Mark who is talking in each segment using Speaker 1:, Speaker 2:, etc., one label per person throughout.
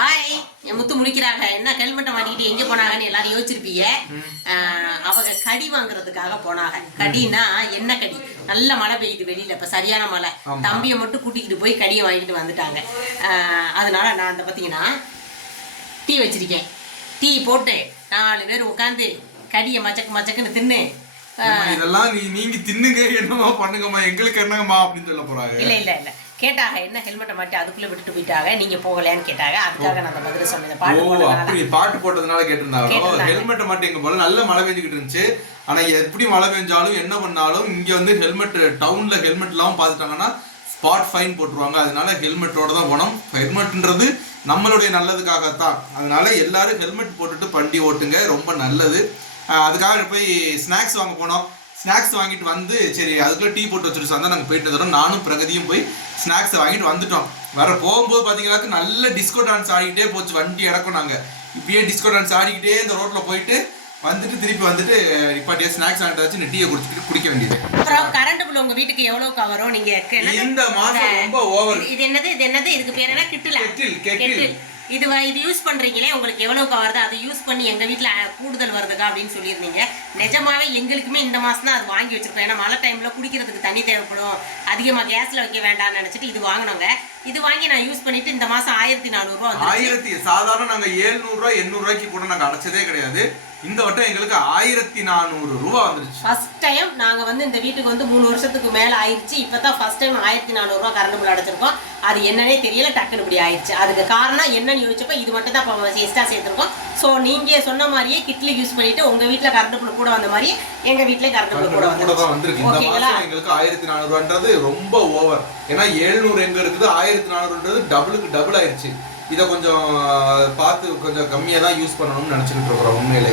Speaker 1: Hi என் முத்து முடிக்கிறாங்க. என்ன ஹெல்மெட்டை மாட்டிக்கிட்டு எங்கே போனாங்கன்னு எல்லாரும் யோசிச்சிருப்பீங்க. அவங்க கடி வாங்குறதுக்காக போனாங்க. கடினா என்ன கடி? நல்ல மழை பெய்யுது வெளியில. இப்ப சரியான மழை. தம்பியை மட்டும் கூட்டிக்கிட்டு போய் கடியை வாங்கிட்டு வந்துட்டாங்க. அதனால நான் அந்த பார்த்தீங்கன்னா டீ வச்சிருக்கேன். டீ போட்டு நாலு பேர் உட்காந்து கடியை மச்சக்கு மச்சக்குன்னு தின்னு
Speaker 2: இதெல்லாம் நீ நீங்க தின்னுங்க என்னமா பண்ணுங்கம்மா. எங்களுக்கு என்னங்கம்மா அப்படின்னு சொல்ல போறாங்க.
Speaker 1: இல்ல இல்ல இல்ல. கேட்டாங்க என்ன ஹெல்மெட்டை மாட்டி அதுக்குள்ள விட்டுட்டு போயிட்டாங்க? நீங்க போகலையான்னு கேட்டாங்க. அதுக்காக நான் அந்த பதில் சொன்னேன். பாட்டு போடுறதுனால
Speaker 2: அப்படி பாட்டு போட்டதுனால
Speaker 1: கேட்டிருந்தாங்க.
Speaker 2: ஹெல்மெட்டை மட்டும் எங்க போல நல்ல மழை பெஞ்சுக்கிட்டு இருந்துச்சு. ஆனா எப்படி மழை பெஞ்சாலும் என்ன பண்ணாலும் இங்க வந்து ஹெல்மெட் டவுன்ல ஹெல்மெட் எல்லாம் பார்த்துட்டாங்கன்னா ஸ்பாட் ஃபைன் போட்டுருவாங்க. அதனால ஹெல்மெட்டோட தான் போனோம் ஹெல்மெட்ன்றது நம்மளுடைய நல்லதுக்காகத்தான். அதனால எல்லாரும் ஹெல்மெட் போட்டுட்டு வண்டி ஓட்டுங்க. ரொம்ப நல்லது. அதுக்காக போய் ஸ்நாக்ஸ் வாங்க போனோம். ஸ்நாக்ஸ் வாங்கிட்டு வந்து சரி அதுக்குள்ள டீ போட்டு வச்சுட்டு வந்தா நாங்கள் போயிட்டு தரோம் நானும் பிரகதியும் போய் ஸ்நாக்ஸை வாங்கிட்டு வந்துட்டோம். வர போகும்போது பார்த்தீங்கன்னா நல்ல டிஸ்கோ டான்ஸ் ஆடிக்கிட்டே போச்சு. வண்டி இறக்கும் நாங்கள் இப்படியே டிஸ்கோ டான்ஸ் ஆடிக்கிட்டே இந்த ரோட்ல போயிட்டு வந்துட்டு திருப்பி வந்துட்டு இப்பாட்டியே ஸ்நாக்ஸ் வாங்கிட்டு வச்சு டீயை குடிச்சிட்டு குடிக்க வேண்டியது.
Speaker 1: அப்புறம் கரண்ட் பில் உங்க வீட்டுக்கு எவ்வளவு வரும்? நீங்க?
Speaker 2: இந்த மாசம் ரொம்ப ஓவர்
Speaker 1: இது என்னது? இது என்னது? இதுக்கு பேர் என்ன? கிட்டில
Speaker 2: கெட்டில், கெட்டில்.
Speaker 1: இது வ- இது யூஸ் பண்றீங்களே உங்களுக்கு எவ்வளோக்கு வருது அதை யூஸ் பண்ணி எங்க வீட்ல கூடுதல் வருதுக்கா அப்படின்னு சொல்லியிருந்தீங்க. நிஜமாவே எங்களுக்குமே இந்த மாசம் தான் அது வாங்கி வச்சிருக்கோம். ஏன்னா மழை டைம்ல குடிக்கிறதுக்கு தண்ணி தேவைப்படும். அதிகமா கேஸ்ல வைக்க வேண்டாம்னு நினைச்சிட்டு இது வாங்கினோங்க. இது வாங்கி நான் யூஸ் பண்ணிட்டு இந்த மாசம் ஆயிரத்தி நானூறு ரூபா
Speaker 2: ஆயிரத்தி சாதாரண நாங்கள் 700 எண்ணூறுரூவாய்க்கு எண்ணூறு ரூபாய்க்கு கூட நாங்கள் அடைச்சதே கிடையாது. இந்த வட்டம் எங்களுக்கு ஆயிரத்தி நானூறு ரூபாய் வந்துருச்சு.
Speaker 1: ஃபர்ஸ்ட் டைம் நாங்க வந்து இந்த வீட்டுக்கு வந்து மூணு வருஷத்துக்கு மேல ஆயிடுச்சு இப்பதான் ஃபர்ஸ்ட் டைம் ஆயிரத்தி நானூறுரூவா கரண்ட் பில் அடைச்சிருக்கோம். அது என்னன்னே தெரியல டக்குனு இப்படி ஆயிடுச்சு அதுக்கு காரணம் என்னன்னு யோசிச்சப்ப இது மட்டும் தான் இப்போ எக்ஸ்ட்ரா சேர்த்துருக்கோம். ஸோ நீங்க சொன்ன மாதிரியே கிட்ல யூஸ் பண்ணிட்டு உங்க வீட்ல கரண்ட் பில் கூட வந்த மாதிரி எங்க வீட்ல கரண்ட் பில் கூட
Speaker 2: கூட தான் வந்திருக்கு. இந்த மாசம் எங்களுக்கு ஆயிரத்தி நானூறுன்றது ரொம்ப ஓவர் ஏன்னா எழுநூறு எங்க இருக்குது? ஆயிரத்தி நானூறுன்றது டபுளுக்கு டபுள் ஆயிருச்சு. இதை கொஞ்சம் பார்த்து கொஞ்சம் கம்மியா தான் யூஸ் பண்ணணும்னு நினைச்சுக்கிட்டு இருக்கிறோம் உண்மையிலே.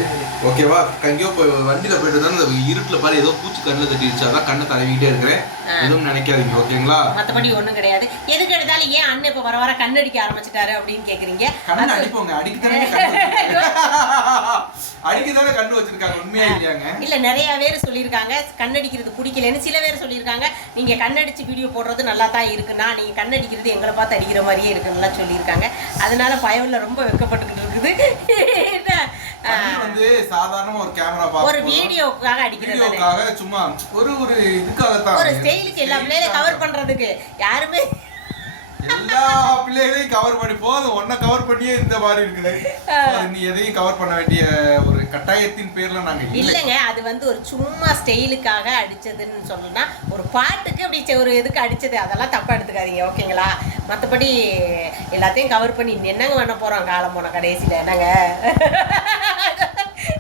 Speaker 2: ஓகேவா? எங்கேயோ போய் வண்டியில போயிட்டு தான் இருட்டுல பாரு ஏதோ பூச்சி கண்ணில் தட்டிடுச்சு. அதான் கண்ணை தடவிக்கிட்டே இருக்கிறேன். எதுவும் நினைக்காதீங்க ஓகேங்களா?
Speaker 1: மத்தபடி ஒண்ணும் கிடையாது. எதுக்கு எடுத்தாலும் ஏன் அண்ணன் இப்ப வர வர கண்ணடிக்க ஆரம்பிச்சிட்டாரு அப்படின்னு கேக்குறீங்க?
Speaker 2: கண்ணு அடிப்போங்க. அடிக்கத்தானே அடிக்கத்தானே கண்ணு வச்சிருக்காங்க உண்மையா இல்லையாங்க?
Speaker 1: இல்ல நிறைய பேர் சொல்லியிருக்காங்க கண்ணடிக்கிறது பிடிக்கலன்னு. சில பேர் சொல்லியிருக்காங்க நீங்க கண்ணடிச்சு வீடியோ போடுறது நல்லா தான் இருக்குண்ணா நீங்க கண்ணடிக்கிறது எங்களை பார்த்து அடிக்கிற மாதிரியே இருக்குன்னுலாம் சொல்லியிருக்காங்க. அதனால பயம்ல ரொம்ப வெக்கப்பட்டுக்கிட்டு இருக்குது.
Speaker 2: வந்து சாதாரணமா ஒரு கேமரா
Speaker 1: ஒரு
Speaker 2: பார்த்து
Speaker 1: வீடியோக்காக அடிக்கிறது தானே.
Speaker 2: சும்மா ஒரு ஒரு இதுக்காகத்தான்
Speaker 1: ஒரு ஸ்டைலுக்கு எல்லா கவர் பண்றதுக்கு யாருமே
Speaker 2: எல்லா பிள்ளைகளையும் கவர் பண்ணி போதும் ஒன்ன கவர் பண்ணியே இந்த மாதிரி இருக்குது. நீ எதையும் கவர் பண்ண வேண்டிய ஒரு கட்டாயத்தின் பேர்ல நாங்க இல்லை.
Speaker 1: இல்லைங்க அது வந்து ஒரு சும்மா ஸ்டைலுக்காக அடிச்சதுன்னு சொல்லணும்னா ஒரு பாட்டுக்கு அப்படி ஒரு இதுக்கு அடிச்சது அதெல்லாம் தப்பா எடுத்துக்காதீங்க ஓகேங்களா? மற்றபடி எல்லாத்தையும் கவர் பண்ணி என்னங்க பண்ண போறோம் காலம் போன கடைசியில என்னங்க?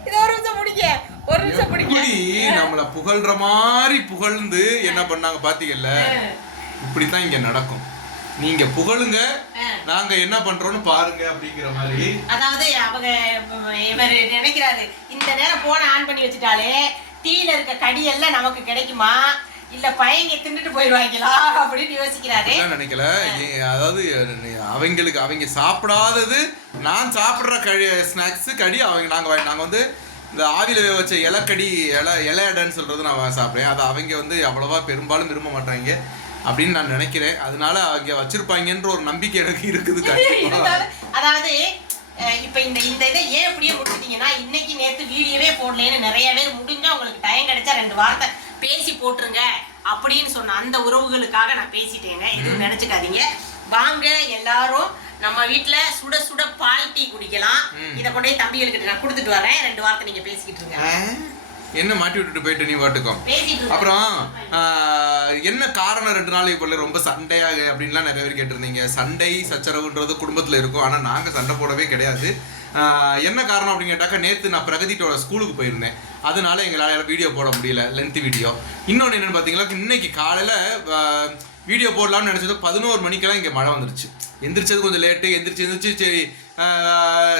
Speaker 1: இது ஒரு நிமிஷம் பிடிக்க ஒரு நிமிஷம் பிடிக்க
Speaker 2: நம்மள புகழ்ற மாதிரி புகழ்ந்து என்ன பண்ணாங்க பாத்தீங்கல்ல? இப்படித்தான் இங்க நடக்கும். நீங்க புகழுங்க. நாங்க என்ன பண்றோம்னு பாருங்க அப்படிங்கிற மாதிரி.
Speaker 1: அதாவது அவங்க இவர் நினைக்கிறாரு இந்த நேரம் போன ஆன் பண்ணி வச்சுட்டாலே டீல இருக்க கடியெல்லாம் நமக்கு கிடைக்குமா? இல்ல பையங்க தின்னுட்டு போயிடுவாங்களா? அப்படின்னு யோசிக்கிறாரு.
Speaker 2: நினைக்கல. அதாவது அவங்களுக்கு அவங்க சாப்பிடாதது நான் சாப்பிட்ற கழி ஸ்நாக்ஸ் கடி அவங்க நாங்க நாங்க வந்து இந்த ஆவியில வேக வச்ச இலக்கடி இலை இலை அடைன்னு சொல்றது நான் சாப்பிடுவேன் அது அவங்க வந்து அவ்வளவா பெரும்பாலும் விரும்ப மாட்டாங்க. அப்படின்னு நான் நினைக்கிறேன். அதனால அவங்க வச்சிருப்பாங்கன்ற ஒரு நம்பிக்கை எனக்கு இருக்குது கண்டிப்பா.
Speaker 1: அதாவது இப்ப இந்த இந்த இதை ஏன் இப்படியே முடிச்சிட்டீங்கன்னா இன்னைக்கு நேத்து வீடியோவே போடலன்னு நிறைய பேர் முடிஞ்சா உங்களுக்கு டைம் கிடைச்சா ரெண்டு வார்த்தை. பேசி போட்டுருங்க அப்படின்னு சொன்ன அந்த உறவுகளுக்காக நான் பேசிட்டேங்க. எதுவும் நினைச்சுக்காதீங்க. வாங்க எல்லாரும் நம்ம வீட்ல சுட சுட பால் டீ குடிக்கலாம். இதை கொண்டு போய் தம்பிகளுக்கிட்ட நான் கொடுத்துட்டு வரேன். ரெண்டு வார்த்தை நீங்க பேசிக்கிட்டு இருங்க?
Speaker 2: என்ன மாட்டி விட்டுட்டு போயிட்டு நீ பாட்டுக்கும் அப்புறம் என்ன காரணம் ரெண்டு நாளைக்கு போல ரொம்ப சண்டையாக அப்படின்லாம் நிறைய பேர் கேட்டிருந்தீங்க. சண்டை சச்சரவுன்றது குடும்பத்தில் இருக்கும். ஆனால் நாங்கள் சண்டை போடவே கிடையாது. என்ன காரணம் அப்படின்னு கேட்டாக்கா நேற்று நான் பிரகதிட்டோட ஸ்கூலுக்கு போயிருந்தேன். அதனால எங்களால் வீடியோ போட முடியல லென்த் வீடியோ இன்னொன்று என்னன்னு பார்த்தீங்களா இன்னைக்கு காலையில் வீடியோ போடலாம்னு நினச்சது பதினோரு மணிக்கெல்லாம் இங்கே மழை வந்துருச்சு. எந்திரிச்சது கொஞ்சம் லேட்டு எந்திரிச்சு எந்திரிச்சு சரி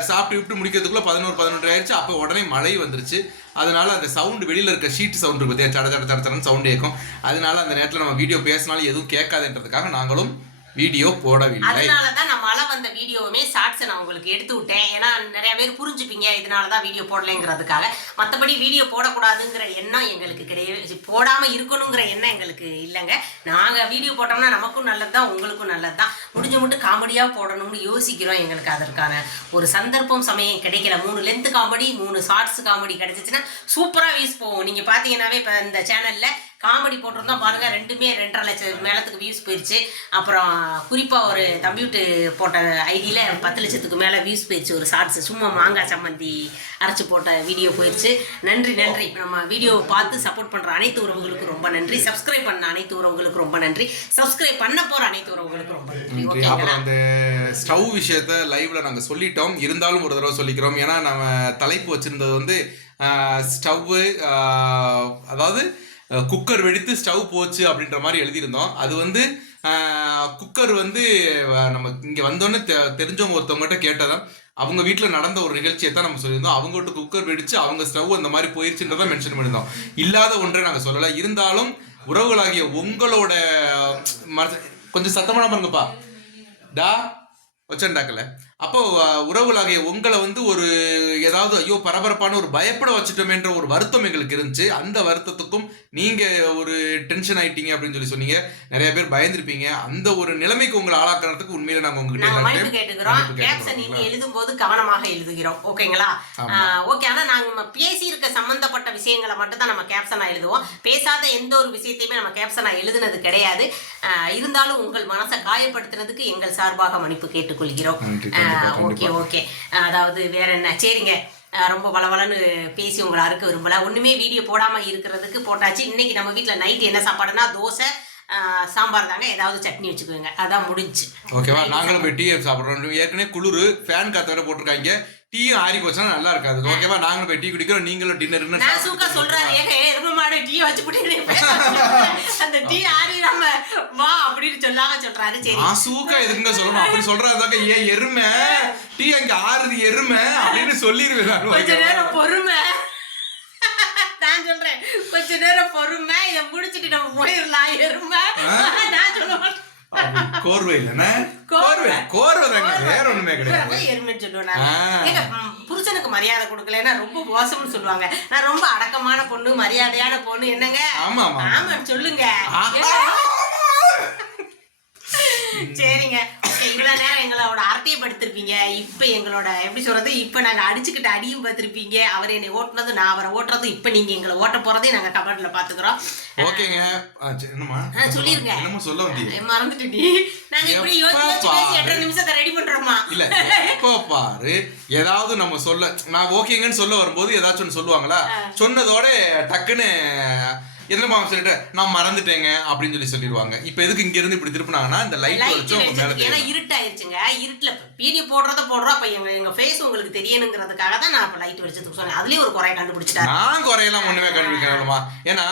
Speaker 2: சாப்பிட்டு விட்டு முடிக்கிறதுக்குள்ள பதினோரு பதினொன்று ஆயிடுச்சு. அப்போ உடனே மழை வந்துருச்சு. அதனால அந்த சவுண்டு வெளியில் இருக்க ஷீட் சவுண்ட் இருக்கு பார்த்தியா சட சட சட சடன்னு சவுண்ட் கேட்கும் அதனால அந்த நேரத்தில் நம்ம வீடியோ பேசினாலும் எதுவும் கேட்காதுன்றதுக்காக நாங்களும் வீடியோ போடவில்லை.
Speaker 1: அதனாலதான் நான் மழை வந்த வீடியோவுமே ஷார்ட்ஸை நான் உங்களுக்கு எடுத்து விட்டேன். ஏன்னா நிறைய பேர் புரிஞ்சுப்பீங்க இதனால தான் வீடியோ போடலைங்கிறதுக்காக. மற்றபடி வீடியோ போடக்கூடாதுங்கிற எண்ணம் எங்களுக்கு கிடையாது போடாமல் இருக்கணுங்கிற எண்ணம் எங்களுக்கு இல்லைங்க. நாங்கள் வீடியோ போட்டோம்னா நமக்கும் நல்லது தான் உங்களுக்கும் நல்லது தான் முடிஞ்ச மட்டும் காமெடியாக போடணும்னு யோசிக்கிறோம் எங்களுக்கு அதற்கான ஒரு சந்தர்ப்பம் சமயம் கிடைக்கல. மூணு லென்த் காமெடி மூணு ஷார்ட்ஸ் காமெடி கிடைச்சிச்சுன்னா சூப்பராக வீஸ் போவோம் நீங்கள் பார்த்தீங்கன்னாவே இப்போ இந்த சேனலில் காமெடி போட்டிருந்தோம் பாருங்க ரெண்டுமே ரெண்டரை லட்சம் மேலத்துக்கு வியூஸ் போயிடுச்சு அப்புறம் குறிப்பாக ஒரு கம்ப்யூட்டு போட்ட ஐடியில் பத்து லட்சத்துக்கு மேலே வியூஸ் போயிடுச்சு ஒரு ஷார்ட்ஸ் சும்மா மாங்காய் சம்மந்தி அரைச்சு போட்ட வீடியோ போயிடுச்சு நன்றி நன்றி. நம்ம வீடியோவை பார்த்து சப்போர்ட் பண்ணுற அனைத்து உறவுகளுக்கும் ரொம்ப நன்றி. சப்ஸ்கிரைப் பண்ண அனைத்து உறவுகளுக்கும் ரொம்ப நன்றி. சப்ஸ்கிரைப் பண்ண போகிற அனைத்து உறவுகளுக்கும் ரொம்ப நன்றி. ஓகேங்களா?
Speaker 2: அந்த ஸ்டவ் விஷயத்த லைவ்ல நாங்க சொல்லிட்டோம். இருந்தாலும் ஒரு தடவை சொல்லிக்கிறோம். ஏன்னா நம்ம தலைப்பு வச்சிருந்தது வந்து ஸ்டவ்வு அதாவது குக்கர் வெடித்து ஸ்டவ் போச்சு அப்படின்ற மாதிரி எழுதியிருந்தோம். அது வந்து குக்கர் வந்து நம்ம இங்கே வந்தோடனே தெ- தெரிஞ்சவங்க ஒருத்தவங்ககிட்ட கேட்டதான் அவங்க வீட்டில் நடந்த ஒரு நிகழ்ச்சியை தான் நம்ம சொல்லியிருந்தோம். அவங்ககிட்ட குக்கர் வெடிச்சு அவங்க ஸ்டவ் அந்த மாதிரி போயிடுச்சுன்றத மென்ஷன் பண்ணியிருந்தோம். இல்லாத ஒன்றை நாங்கள் சொல்லலை. இருந்தாலும் உறவுகளாகிய உங்களோட மனச- கொஞ்சம் சத்தமான பாருங்கப்பா. டா வச்சேன்டாக்கல. அப்போ உறவுகளாகிய உங்களை வந்து ஒரு ஏதாவது ஐயோ பரபரப்பான ஒரு பயப்பட வச்சுட்டோமேன்ற ஒரு வருத்தம் எங்களுக்கு இருந்துச்சு. அந்த வருத்தத்துக்கும் நீங்க ஒரு டென்ஷன் ஆயிட்டீங்க அப்படின்னு சொல்லி சொன்னீங்க. நிறைய பேர் பயந்துருப்பீங்க. அந்த ஒரு நிலைமைக்கு உங்களை ஆளாக்குறதுக்கு உண்மையில நாங்க உங்ககிட்ட
Speaker 1: கேட்டுக்கிறோம். எழுதும் போது கவனமாக எழுதுகிறோம். ஓகேங்களா. ஓகே. ஆனா நாங்க நம்ம பேசி இருக்க சம்பந்தப்பட்ட விஷயங்களை மட்டும் தான் நம்ம கேப்ஷனா எழுதுவோம். பேசாத எந்த ஒரு விஷயத்தையுமே நம்ம கேப்ஷனா எழுதுனது கிடையாது. ஆஹ் இருந்தாலும் உங்கள் மனசை காயப்படுத்துனதுக்கு எங்கள் சார்பாக மன்னிப்பு கேட்டுக்கொள்கிறோம். ஓகே. ஓகே அதாவது வேற என்ன? சரிங்க. ரொம்ப வளவளன்னு பேசி உங்களை அறுக்க விரும்பல. ஒண்ணுமே வீடியோ போடாம இருக்கிறதுக்கு போட்டாச்சு. இன்னைக்கு நம்ம வீட்ல நைட் என்ன சாப்பாடுனா தோசை சாம்பார் தாங்க ஏதாவது சட்னி வச்சுக்குவேங்க. அதான் முடிஞ்சு.
Speaker 2: ஓகேவா நாங்களும் போய் டீ சாப்பிட்றோம். ஏற்கனவே குளிர் ஃபேன் காத்து வேற போட்டிருக்காங்க. டீயும் ஆறி போச்சுன்னா நல்லா இருக்காது. ஓகேவா நாங்களும் போய் டீ குடிக்கிறோம். நீங்களும் டின்னர்
Speaker 1: நான் சூக்கா சொல்றாரு. ஏங்க எருமை மாடு டீ வச்சு போட்டு அந்த டீ ஆறிடாம வா அப்படின்னு சொல்லாம சொல்றாரு. சரி.
Speaker 2: நான் சூக்கா எதுக்குங்க சொல்லணும்? அப்படி சொல்றதாக்க ஏன் எருமை. டீ அங்க ஆறுது எருமை அப்படின்னு சொல்லிருவேன்
Speaker 1: கொஞ்ச? நேரம் பொறுமை. நான் சொல்றேன். கொஞ்ச நேரம் பொறுமை இதை முடிச்சிட்டு நம்ம போயிடலாம். எருமை. நான் சொல்ல மாட்டேன்.
Speaker 2: அப்படி கோர்வை இல்லைன்னா
Speaker 1: கோர்வை.
Speaker 2: கோர்வை. தாங்க வேற ஒண்ணுமே கிடையாது.
Speaker 1: எருமைன்னு சொல்லுவேன் புருஷனுக்கு மரியாதை கொடுக்கலன்னா ரொம்ப மோசம்னு சொல்லுவாங்க. நான் ரொம்ப அடக்கமான பொண்ணு மரியாதையான பொண்ணு என்னங்க?
Speaker 2: ஆமா, ஆமா.
Speaker 1: சொல்லுங்க. சரிங்க. ஓகே இவ்வளவு நேரம் எங்களோட அரட்டையப்படுத்திருப்பீங்க இப்ப எங்களோட எப்படி சொல்றது இப்ப நாங்க அடிச்சுக்கிட்டு அடியும் பார்த்திருப்பீங்க. அவர் என்னை ஓட்டுனது நான் அவரை ஓட்டுறதும் இப்ப நீங்க எங்களை ஓட்ட போறதையும் நாங்க கமெண்ட்ல பாத்துக்கிறோம்
Speaker 2: ஓகேங்க.
Speaker 1: சொல்லிருங்க.
Speaker 2: என்னமோ சொல்ல வந்தீங்க?
Speaker 1: மறந்துட்டு நாங்க இப்படி யோசிச்சு பேசி எட்டரை. நிமிஷத்தை ரெடி பண்றோமா?
Speaker 2: இல்ல எப்ப பாரு. ஏதாவது நம்ம சொல்ல நான் ஓகேங்கன்னு சொல்ல வரும்போது ஏதாச்சும் ஒண்ணு சொல்லுவாங்களா? சொன்னதோட டக்குன்னு என்னமா சொல்லிட்டு நான் மறந்துட்டேங்க அப்படின்னு சொல்லி சொல்லிடுவாங்க. இப்ப எதுக்கு இங்க இருந்து இப்படி திருப்பினாங்கன்னா இந்த லைட் வச்சு உங்க மேல
Speaker 1: ஏன்னா. இருட்டாயிருச்சுங்க. இருட்டுல வீடியோ போடுறத போடுறோம் அப்ப எங்க எங்க ஃபேஸ் உங்களுக்கு தெரியணுங்கிறதுக்காக தான் நான் இப்ப லைட் வச்சதுக்கு சொன்னேன். அதுலயும் ஒரு குறை கண்டுபிடிச்சிட்டாரு.
Speaker 2: நான் குறையெல்லாம் ஒண்ணுமே கண்டுபிடிக்கணுமா ஏன்னா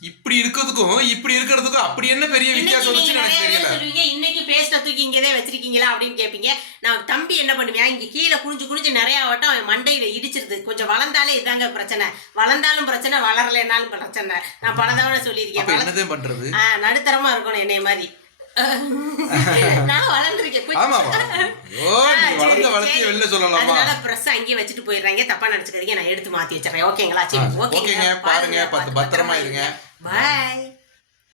Speaker 2: இப்படி இருக்கிறதுக்கும் இப்படி இருக்கிறதுக்கும் அப்படி என்ன பெரிய வித்தியாசம் எனக்கு தெரியல.
Speaker 1: சொல்லுவீங்க இன்னைக்கு பேஸ்ட தூக்கி இங்கதான் வச்சிருக்கீங்களா? அப்படின்னு கேப்பீங்க. நான் தம்பி என்ன பண்ணுவேன் இங்க கீழே குனிஞ்சு குனிஞ்சு நிறைய வட்டம் அவன் மண்டையில இடிச்சிருது. கொஞ்சம் வளர்ந்தாலே இதாங்க பிரச்சனை. வளர்ந்தாலும் பிரச்சனை வளரலைனாலும் பிரச்சனை. நான் பல தடவை சொல்லியிருக்கேன்
Speaker 2: என்னதான் பண்றது?
Speaker 1: நடுத்தரமா இருக்கணும் என்னைய மாதிரி. நான் அங்கேயே வச்சுட்டு போயிடுறாங்க. தப்பா நினைச்சுக்காதீங்க. நான் எடுத்து மாத்தி வச்சிடறேன். ஓகேங்களா? சரி
Speaker 2: ஓகேங்க, பாருங்க, பத்து பத்திரமா இருங்க.
Speaker 1: பாய்.